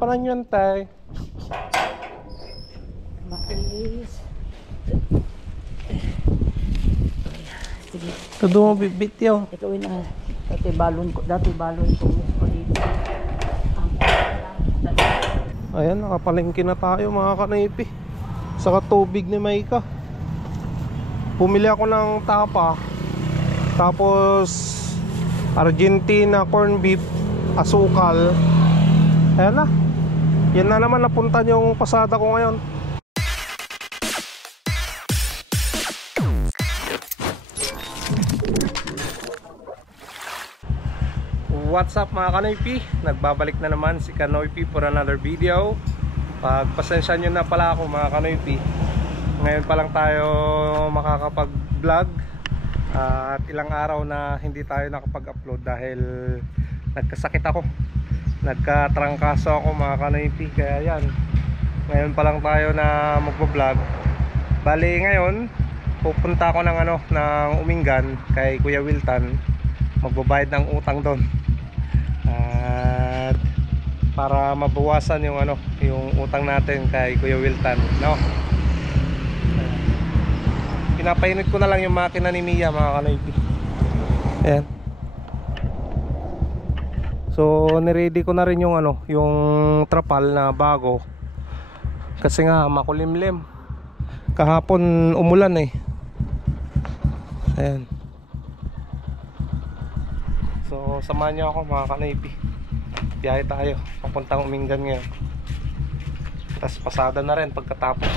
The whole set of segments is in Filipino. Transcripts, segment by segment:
lapanan yun, tay. Mais. Sige. Ito doon mo bibit yun. Ito na. Dati balon ko dito. Ayan, nakapalengke na tayo mga kanaypi. Saka tubig ni Maika. Pumili ako ng tapa. Tapos Argentina corn beef, asukal. Ayan na. Yan na naman napunta yung pasada ko ngayon. What's up mga Kanoypi? Nagbabalik na naman si Kanoypi for another video. Pagpasensya nyo na pala ako mga Kanoypi. Ngayon pa lang tayo makakapag-vlog. At ilang araw na hindi tayo nakapag-upload dahil nagkasakit ako. Nagkatrangkaso ako mga Kanoypi. Kaya yan, ngayon pa lang tayo na magpa-vlog. Bali ngayon, pupunta ako ng Umingan kay Kuya Wilton. Magbabayad ng utang doon. At para mabawasan yung yung utang natin kay Kuya Wilton, no? Pinapainit ko na lang yung makina ni Mia mga Kanoypi. Ayan. So niready ko na rin yung yung trapal na bago. Kasi nga makulimlim. Kahapon umulan eh. Ayan. So samahan niyo ako mga Kanoypi. Biyahe tayo papuntang Umingan ngayon. Tapos pasada na rin pagkatapos.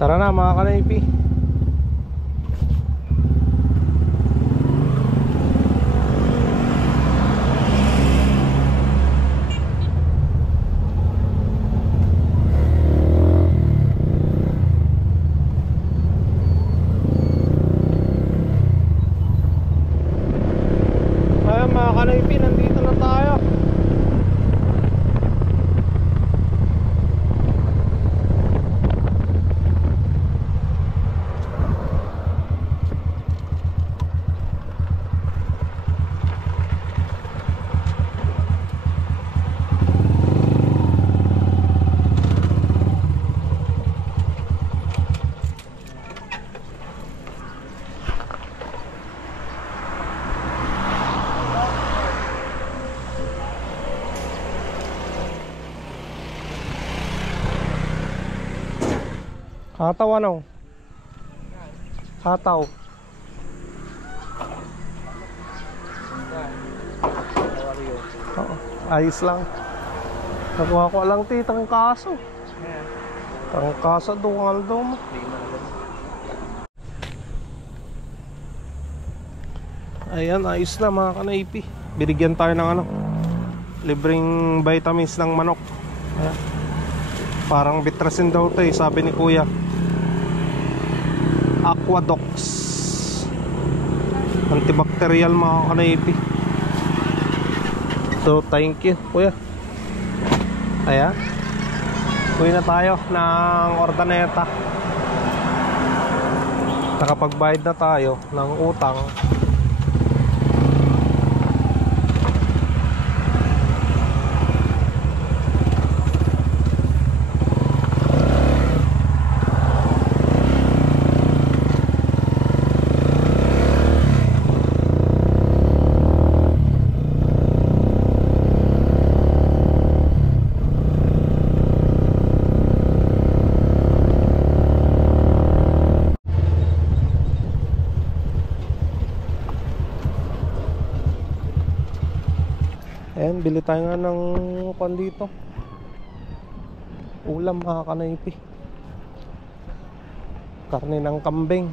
Tara na mga Kanoypi. Kanoypi, nandito na tayo. Hataw Hataw. Oo, ayos lang. Nakuha ko lang tangkaso. Tangkaso dungaldong. Ayan, ayos na mga Kanoypi. Binigyan tayo ng libreng vitamins ng manok. Ayan. Parang bitrasin daw to sabi ni Kuya. Aquadox, antibacterial mga Kanoypi. So thank you Kuya. Ayan, uwi na tayo ng Ordaneta. Nakapagbayad na tayo ng utang. Ayan, bili tayo nga ng pan dito. Ulam mga Kanoypi. Karne ng kambing.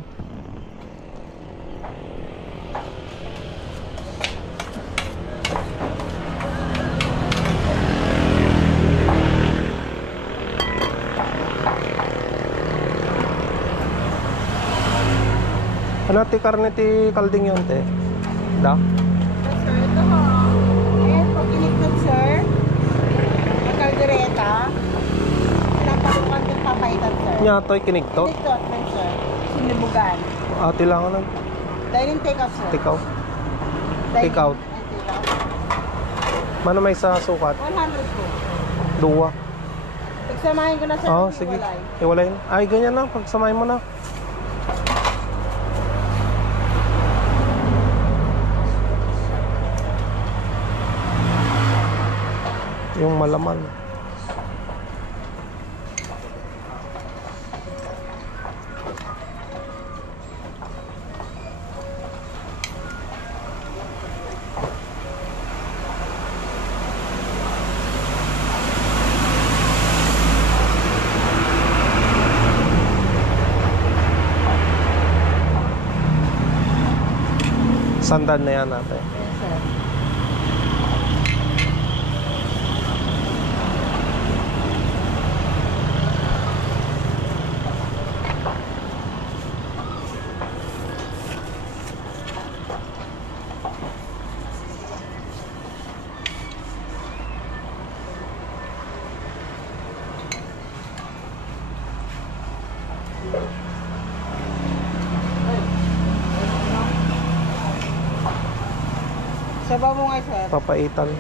Ano ti karne ti kalding yun te? Da? Sir, ito ho. Ayan, pag iniknod sir. Kaldereta. Pinapalukan yung papaitan sir. Nya to'y kinigtot. Kinigtot rin sir. Sinibugan. Ati lang lang. Dining take out sir. Take out. Dining Take out. take out. Mano may sa sukat? 100 po. Dua. Pagsamahin ko na sa Oo, sige. Iwalay na. Ay, ganyan na. Pagsamahin mo na. Yung malaman. Sandan na yan natin. Yes, sir. Sabaw mo nga, sir. Papaitan.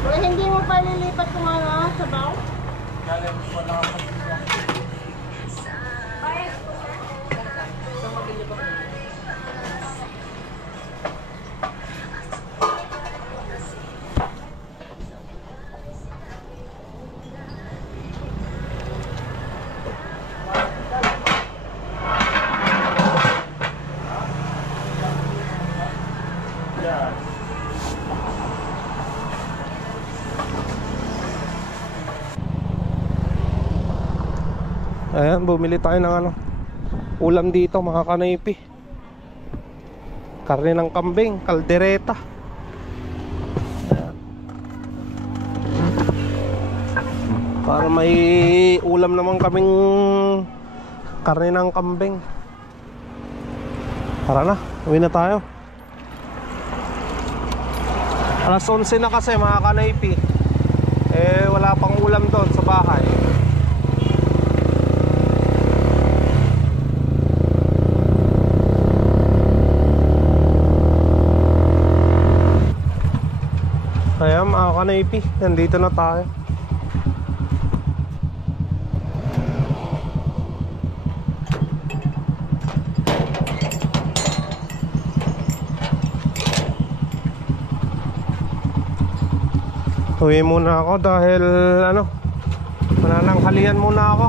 Kung hindi mo pa lilipat kung ano, sabaw? Ayan, bumili tayo ng ano, ulam dito mga kanaypi. Karne ng kambing, kaldereta. Ayan. Para may ulam naman kaming karne ng kambing. Tara na, uwi na tayo. Alas 11 na kasi mga kanaypi. Eh wala pang ulam doon sa bahay. Ayan mga kanaypi, nandito na tayo. Uwi muna ako dahil ano, manananghalian muna ako.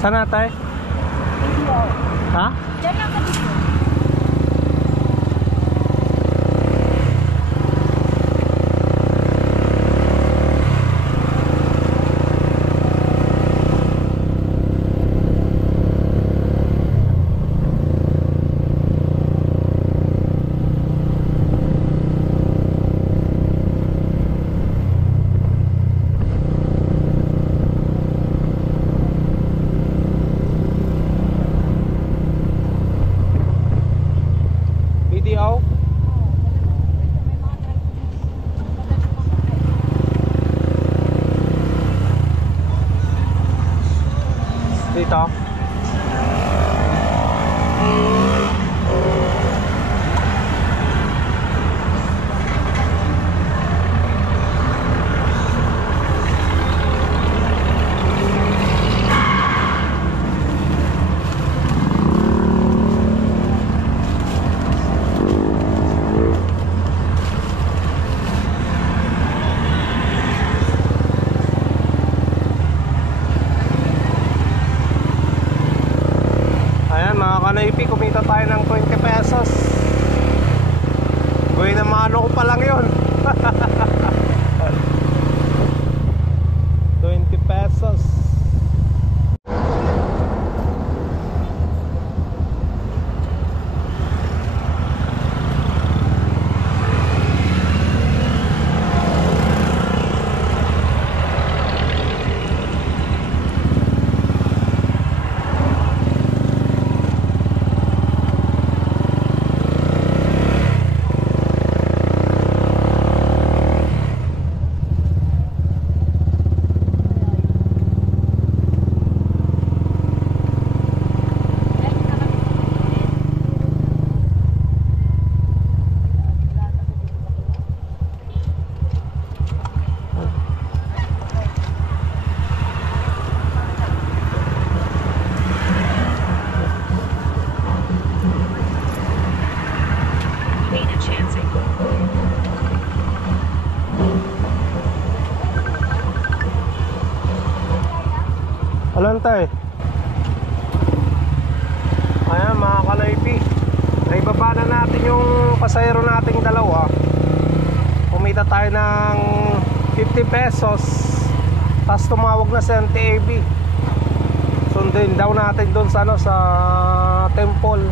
Sana tayo? Ha? Diyan lang ka dito. Video? Dito? Kanaypi, kumita tayo ng 20 pesos. Uy, na mano ko pa lang yun. 20 pesos. tay. Ayan mga kanoypi, naibaba na natin yung pasahero nating dalawa. Kumita tayo ng 50 pesos. Tapos tumawag na sa NTAB. Sundin daw natin doon sa, ano, sa temple.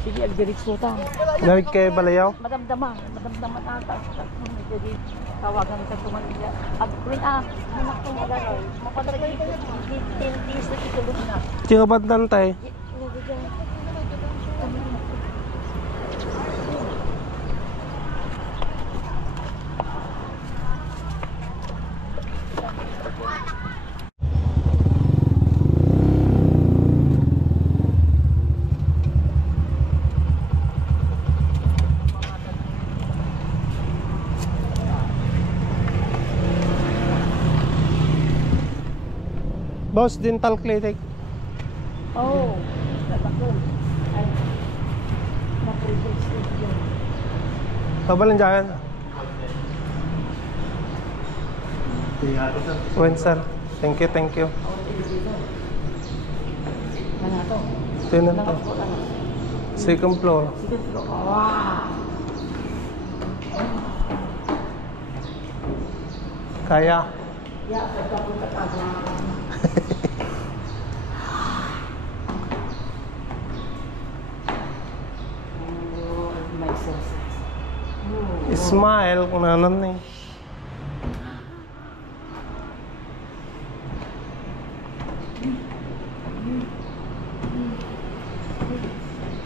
Sige, agdiritso ta. Galit kay Balayaw. Madamdaman ata. Jadi tawagan ka tumanila. Agwin nanak to maganoy. Mapadagay ko yung days na itulog na. Tinga ba't nantay? Boss, dental clinic. Oh, dapat ay na-prescription. Tabalan dyan. When sir. Thank you, thank you. Ano to? Ito yun to. Second floor. Wow. Kaya. Ya, pagkapunta ka na. My senses. Smile kung nanan eh.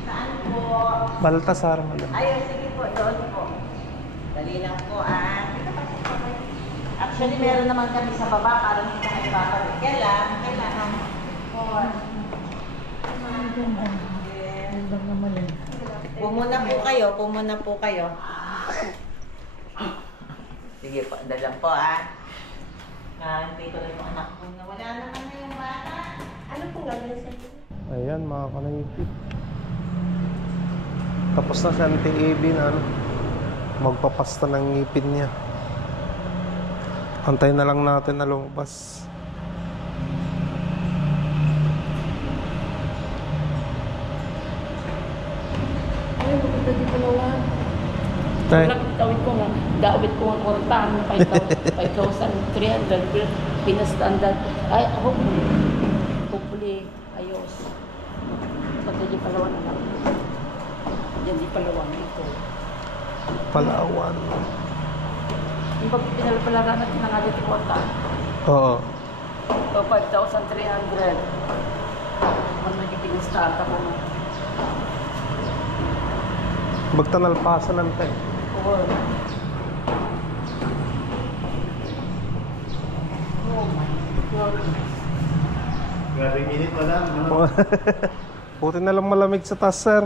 Saan po? Baltasar. Madam. Ayun, sige po, doon po. Dali lang po, Actually, meron naman kami sa baba, parang hindi kami babalik. Kailangan po. Pumuna po kayo. Sige po, dalang po, hindi ko lang yung anak ko na wala naman na yung bata. Ano pong gagawin sa inyo? Ayan mga kanayipit. Tapos na sa NTAB na ano, magpapasta ng ngipin niya. Antay na lang natin na lumabas. Ay, maganda di Palawan. Tay, Tawid ko nga, ang kwartahan ng 5,300 pinastandard. Ay, hopefully, ayos. Pagka di Palawan na lang. Yan di Palawan ito. Palawan. Yung pag pinalapalaran natin ng alit yung kwartahan. Oo. So, 5,300. Ang nagipinastart ako na. Magtanalpasan ng tay. Oh my goodness. Grabe init madam, ano? Buti na lang malamig sa taas, sir.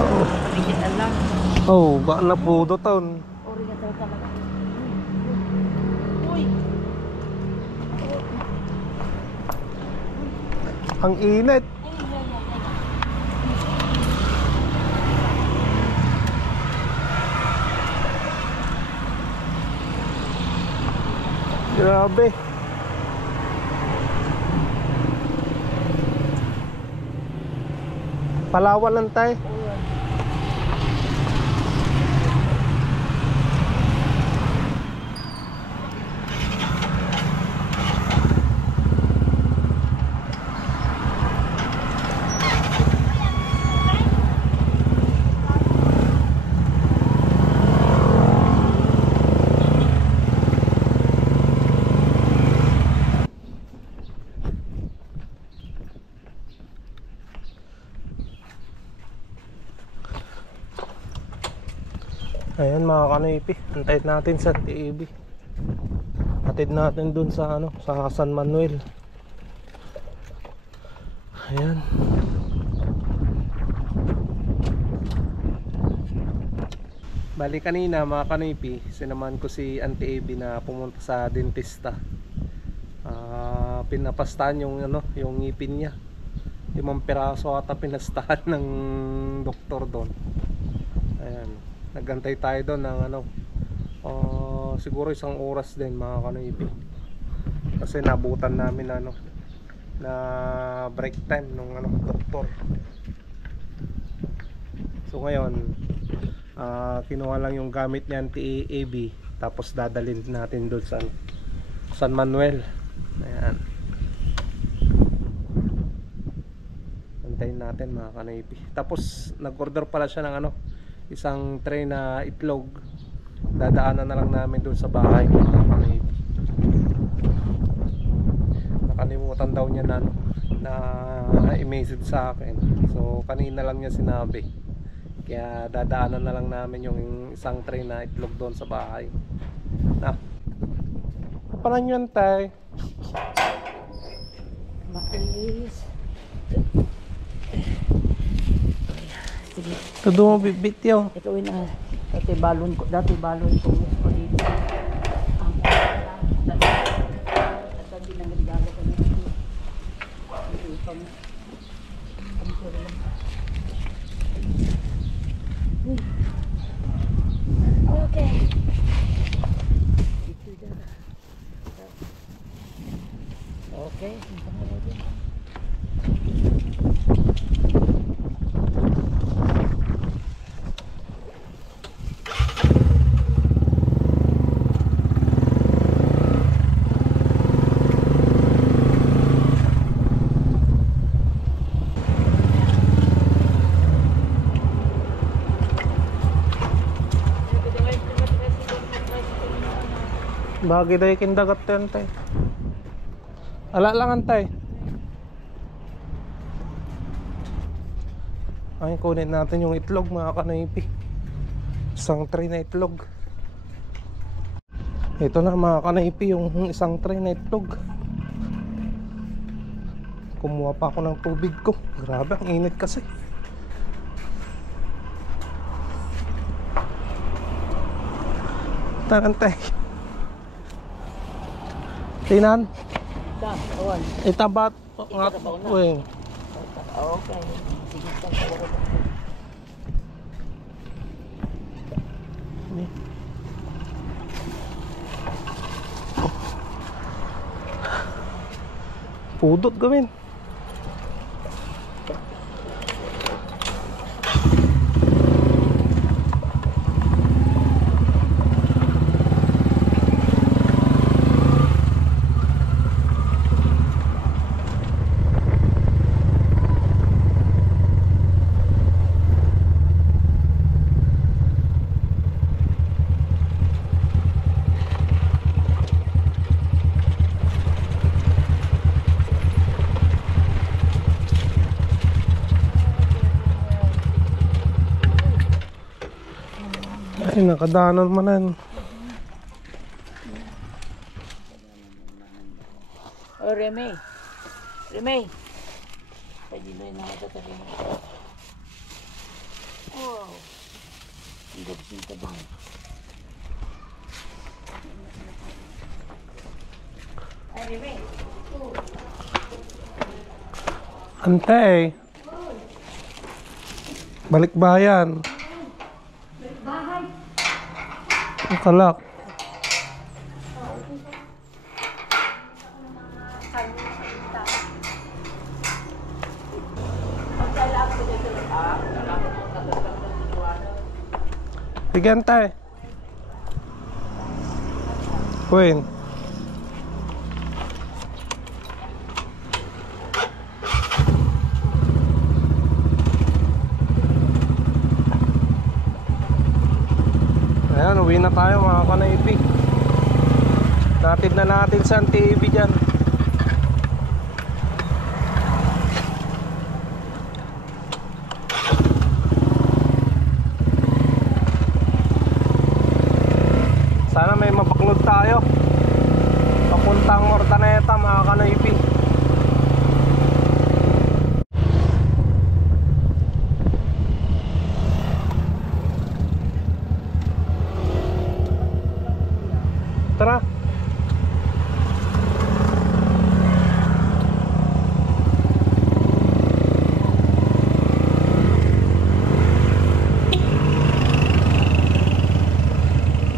Oo. Original lang. Oh, baka na po taon. Original talaga. Uy! Ang init. Grabe. Palawan lang tayo. Ayan mga kanipi, antayin natin sa TAB. Atid natin dun sa ano, sa San Manuel. Ayan. Bali kanina mga kanipi, sinamahan ko si Auntie Abby na pumunta sa dentista. Pinapastahan yung ano, yung ngipin niya. 5 piraso ata pinastahan ng doktor doon. Ayan. Nagantay tayo doon ng ano, siguro 1 oras din mga kanipi. Kasi nabutan namin ano, na break time nung ano, doktor. So ngayon, kinuha lang yung gamit niya Auntie Abby, tapos dadalhin natin doon sa San Manuel. Ayan. Antayin natin mga kanipi. Tapos nag-order pala siya ng ano, 1 tray na itlog. Dadaanan na lang namin doon sa bahay mga kanipi. Nakalimutan daw niya na ano, na i-message sa akin. So kanina lang niya sinabi. Kaya dadaanan na lang namin yung 1 tray na itlog doon sa bahay. Na. Parang yun tay. Mais. Sige. Todo mo bibit yun. Ito yun na. Dati balon ko dito. Dati nang regalo ko nito. Okay. Okay. Bagay dahi kindagat yan tay. Ala lang tay. Ay, kunin natin yung itlog mga kanipi. 1 tray na itlog. Ito na mga kanipi, yung 1 tray na itlog. Kumuha pa ako ng tubig ko. Grabe, ang init kasi. Tarantay. Tinan. Awan. Itabat. Uy. Okay. Sige, Pudot gawin. Ay, nakadanon manan. Oh, Remy. Remy. Pwede ba yung nakatatabi mo? Wow. Ang gabsing ka ba? Ay, Remy. Antay. Balik bayan. Ang kalak. Bigyan tayo. Queen. Ayan, uwi na tayo mga kanaypi. Natid na natin sa Auntie Abby dyan. Araneta mga kanoypi. Tara.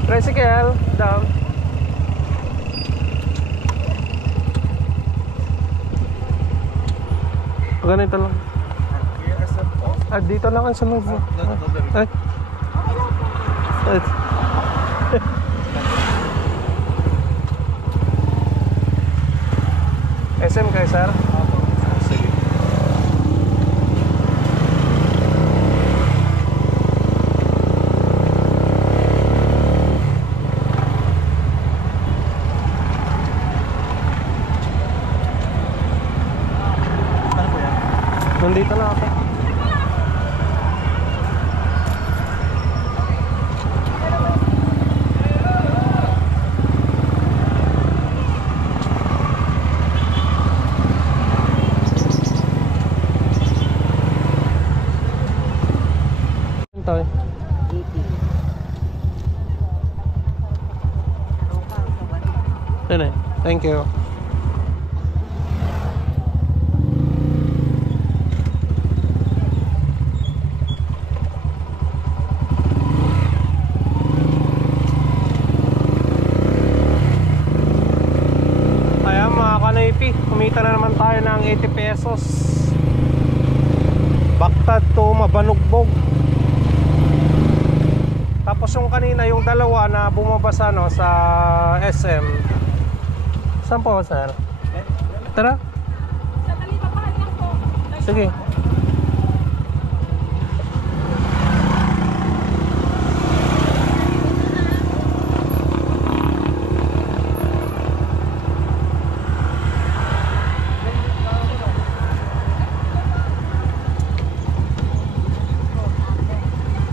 Tricycle down. Ganito lang. Dito lang ang sa loob mo. Ay. Ay. SM kayo, sir? Sige. Nandito na ako. Ito eh. Yun eh. Thank you. Ayan mga kanoypi, kumita na naman tayo ng 80 pesos. Baktad to Mabanugbog. Tapos yung kanina, yung dalawa na bumabasa no, sa SM. Saan po, sir? Tara. Sige.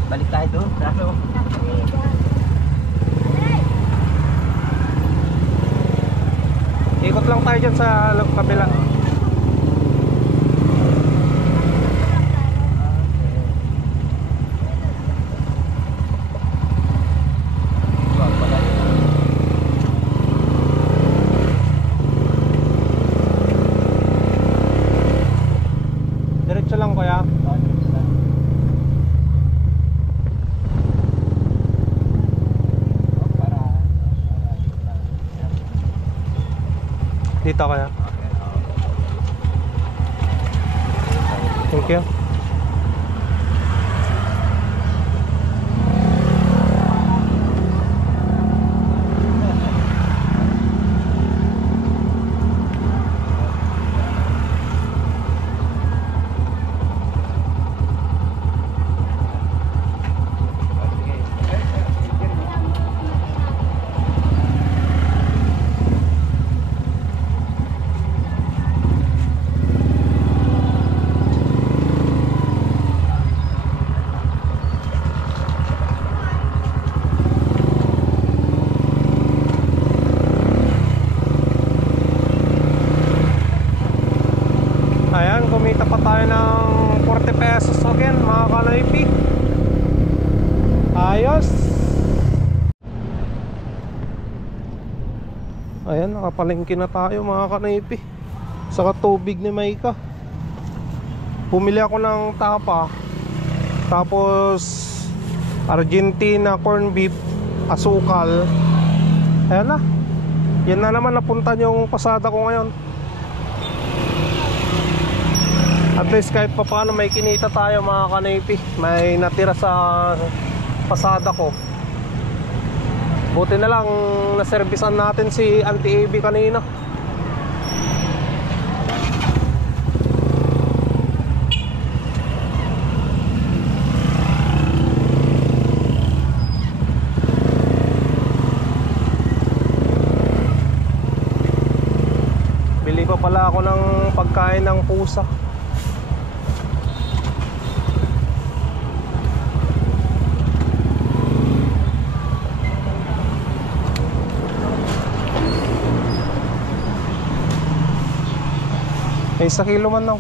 Balik tayo doon. Ikot lang tayo dyan sa kabila. Diretso lang kuya. Dito kaya. Thank you. Ayan, kumita pa tayo ng 40 pesos again mga kanoypi. Ayos. Ayan, nakapalengke na tayo mga kanoypi. Saka tubig ni Maika. Pumili ako ng tapa. Tapos Argentina corn beef, asukal. Ayan na. Yan na naman napunta yung pasada ko ngayon. At least kahit pa paano may kinita tayo mga kanoypi. May natira sa pasada ko. Buti na lang naservisan natin si Auntie AB kanina. Bili pa pala ako ng pagkain ng pusa. May sa kilo man daw.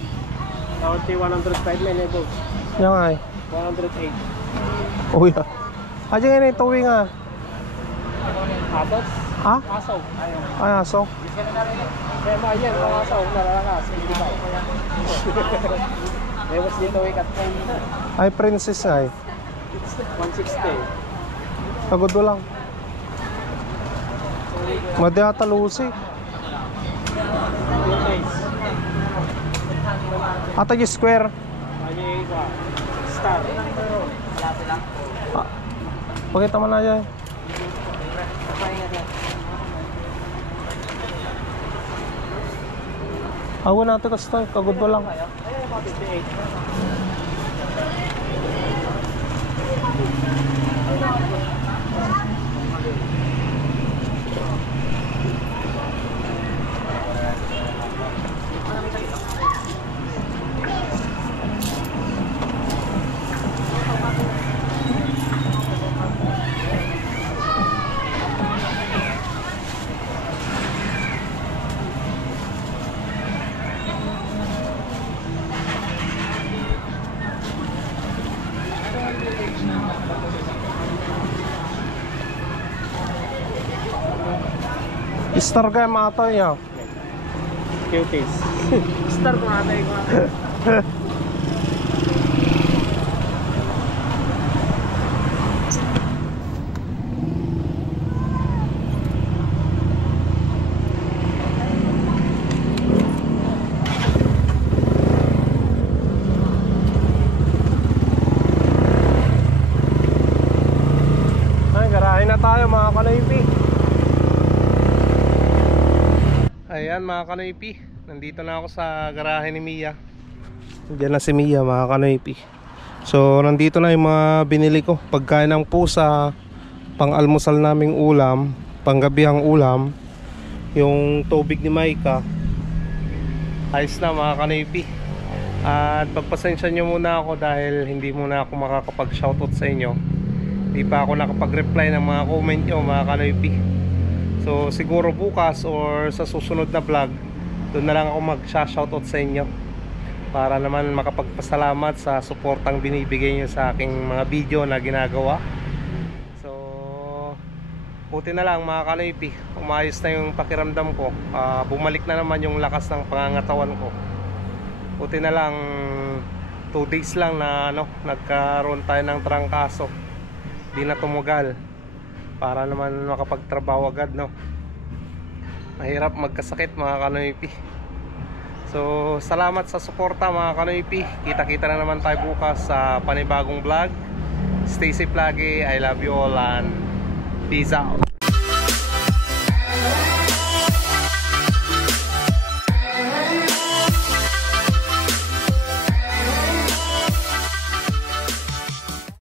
Kaunti 105 may nebo. Yan nga eh. 108. Uy ah. Aja nga na ituwi nga. Atos? Ha? Asaw. Ayaw. Ay aso. Kaya mga yan, mga asaw. Naralangas. Hindi ba? Lewas dito ikat kayo. Ay princess nga eh. 160. Pagod mo lang. Madya talusi. Yung size. Ata yung square. Ay, star. Ah, pakita mo na dyan. Awa natin kasi tayo, kagod mo lang. 58. Star ka mata niya. Cuties. Star ko ata yung Ay, garahe na tayo mga kanoypi. Ayan mga kanoypi, nandito na ako sa garahe ni Mia. Diyan na si Mia mga kanoypi. So nandito na yung mga binili ko. Pagkain ng pusa, pang almusal naming ulam, panggabihang ulam, yung tubig ni Maika. Ayos na mga kanoypi. At pagpasensya nyo muna ako dahil hindi muna ako makakapag-shoutout sa inyo. Hindi pa ako nakapag-reply ng mga comment nyo mga kanoypi. So siguro bukas or sa susunod na vlog, doon na lang ako mag-shoutout sa inyo para naman makapagpasalamat sa suportang binibigay nyo sa aking mga video na ginagawa. So buti na lang mga kanoypi, umayos na yung pakiramdam ko. Bumalik na naman yung lakas ng pangangatawan ko. Buti na lang 2 days lang na nagkaroon tayo ng trangkaso. Di na tumugal para naman makapagtrabaho agad, no. Mahirap magkasakit mga kanoypi. So salamat sa suporta mga kanoypi. Kita-kita na naman tayo bukas sa panibagong vlog. Stay safe lagi. I love you all and peace out.